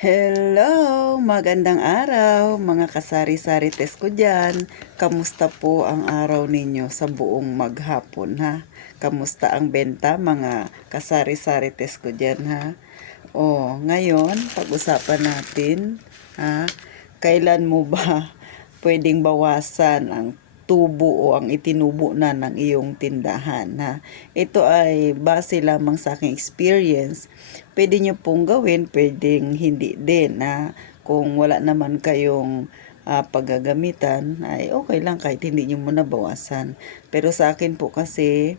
Hello! Magandang araw mga kasari-sari test ko dyan. Kamusta po ang araw ninyo sa buong maghapon ha? Kamusta ang benta mga kasari-sari test ko dyan ha? Ngayon pag-usapan natin ha? Kailan mo ba pwedeng bawasan ang tubo o ang itinubo na ng iyong tindahan ha? Ito ay base lamang sa aking experience. Pwede nyo pong gawin, pwedeng hindi din na kung wala naman kayong paggagamitan ay okay lang kahit hindi nyo muna bawasan. Pero sa akin po kasi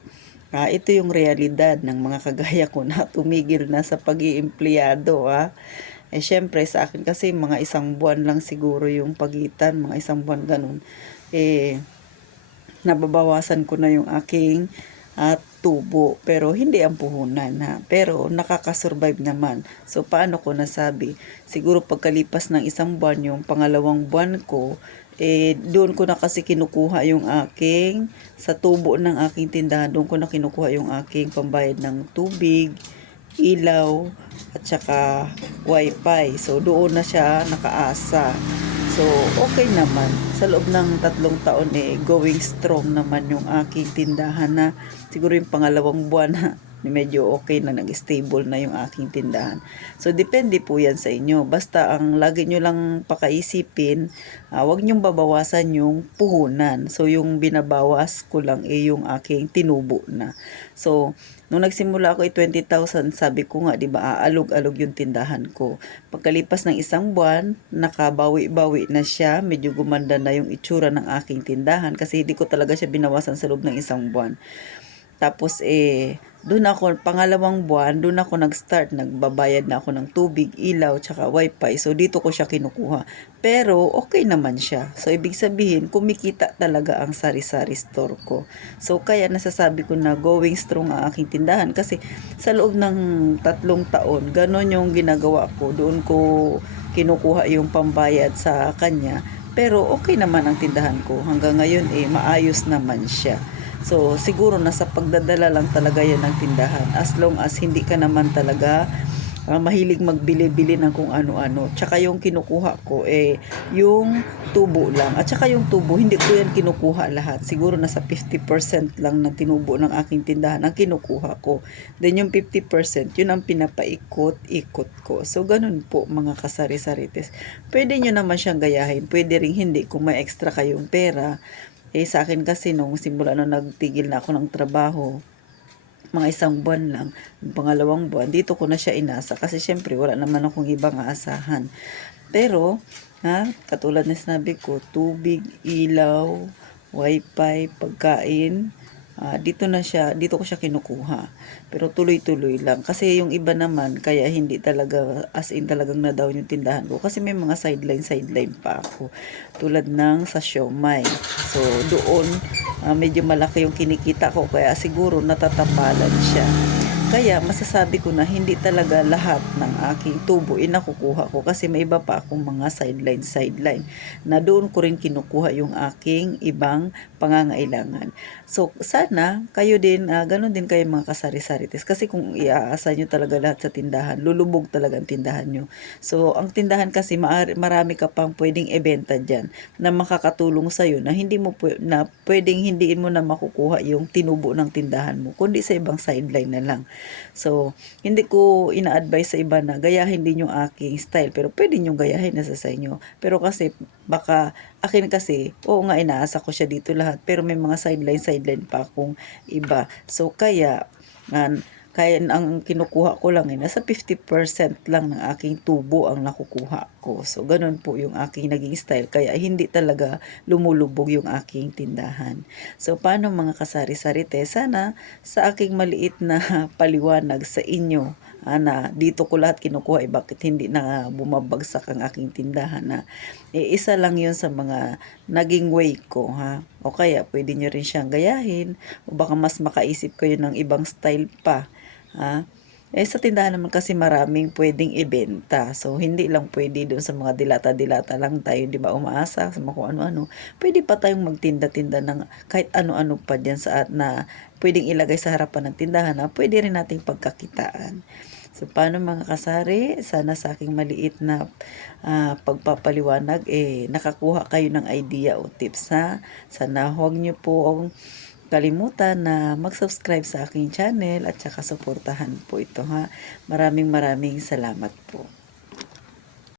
ito yung realidad ng mga kagaya ko na tumigil na sa pag-iempleyado syempre sa akin kasi mga isang buwan lang siguro yung pagitan, mga isang buwan ganun. Nababawasan ko na yung aking tubo. Pero hindi ang puhunan Pero nakakasurvive naman. So paano ko nasabi? Siguro pagkalipas ng isang buwan, yung pangalawang buwan ko, doon ko na kasi kinukuha yung aking, sa tubo ng aking tindahan, doon ko na kinukuha yung aking pambayad ng tubig, ilaw, at saka wifi. So doon na siya nakaasa. So, okay naman. Sa loob ng 3 taon going strong naman yung aking tindahan na siguro yung pangalawang buwan medyo okay na, nag-stable na yung aking tindahan. So, depende po yan sa inyo. Basta ang lagi nyo lang pakaisipin, wag nyong babawasan yung puhunan. So, yung binabawas ko lang yung aking tinubo na. So, nung nagsimula ako 20,000, sabi ko nga, 'di ba, aalog-alog yung tindahan ko. Pagkalipas ng isang buwan, nakabawi-bawi na siya, medyo gumanda na yung itsura ng aking tindahan kasi hindi ko talaga siya binawasan sa loob ng isang buwan. Tapos doon ako, pangalawang buwan, doon ako nag-start, nagbabayad na ako ng tubig, ilaw, tsaka wifi. So dito ko siya kinukuha. Pero okay naman siya. So ibig sabihin, kumikita talaga ang sari-sari store ko. So kaya nasasabi ko na going strong ang aking tindahan kasi sa loob ng 3 taon, ganon yung ginagawa ko. Doon ko kinukuha yung pambayad sa kanya. Pero okay naman ang tindahan ko. Hanggang ngayon maayos naman siya. So, siguro nasa pagdadala lang talaga yan ng tindahan. As long as hindi ka naman talaga mahilig magbili-bili ng kung ano-ano. Tsaka yung kinukuha ko, yung tubo lang. At tsaka yung tubo, hindi ko yan kinukuha lahat. Siguro nasa 50% lang ng tinubo ng aking tindahan ang kinukuha ko. Then yung 50%, yun ang pinapaikot-ikot ko. So, ganun po mga kasari-sarites. Pwede nyo naman siyang gayahin. Pwede ring hindi kung may extra kayong pera. Sa akin kasi nung simula nung nagtigil na ako ng trabaho, mga isang buwan lang, pangalawang buwan, dito ko na siya inasa kasi syempre wala naman akong ibang aasahan. Pero, katulad na sinabi ko, tubig, ilaw, wifi, pagkain, dito ko siya kinukuha. Pero tuloy-tuloy lang. Kasi yung iba naman, kaya hindi talaga, as in talagang na-down yung tindahan ko. Kasi may mga sideline pa ako. Tulad ng sa siomai. So, doon, medyo malaki yung kinikita ko. Kaya siguro natatapalan siya. Kaya masasabi ko na hindi talaga lahat ng aking tubo nakukuha ko kasi may iba pa akong mga sideline na doon ko rin kinukuha yung aking ibang pangangailangan. So sana kayo din, ganun din kayo mga kasari-sarites kasi kung iaasa nyo talaga lahat sa tindahan, lulubog talaga ang tindahan nyo. So ang tindahan kasi marami ka pang pwedeng ibenta dyan na makakatulong sa'yo na hindi mo na pwedeng hindi mo na makukuha yung tinubo ng tindahan mo kundi sa ibang sideline na lang. So, hindi ko ina-advise sa iba na gayahin din yung aking style. Pero pwede nyo gayahin na sa inyo. Pero kasi, baka, akin kasi, oo nga, inaasa ko siya dito lahat. Pero may mga sideline pa akong iba. So, kaya ang kinukuha ko lang nasa 50% lang ng aking tubo ang nakukuha ko. So, ganun po yung aking naging style. Kaya, hindi talaga lumulubog yung aking tindahan. So, paano mga kasari-sarite? Sana sa aking maliit na paliwanag sa inyo, na dito ko lahat kinukuha, bakit hindi na bumabagsak ang aking tindahan na isa lang yun sa mga naging way ko o kaya pwede nyo rin siyang gayahin o baka mas makaisip kayo ng ibang style pa sa tindahan naman kasi maraming pwedeng ibenta. So, hindi lang pwede doon sa mga dilata-dilata lang tayo, di ba, umaasa sa mga kung ano-ano. Pwede pa tayong magtinda-tinda ng kahit ano-ano pa dyan na pwedeng ilagay sa harapan ng tindahan pwede rin nating pagkakitaan. So, paano mga kasari? Sana sa aking maliit na pagpapaliwanag, nakakuha kayo ng idea o tips ha. Sana huwag niyo po kalimutan na mag-subscribe sa aking channel at saka suportahan po ito ha. Maraming salamat po.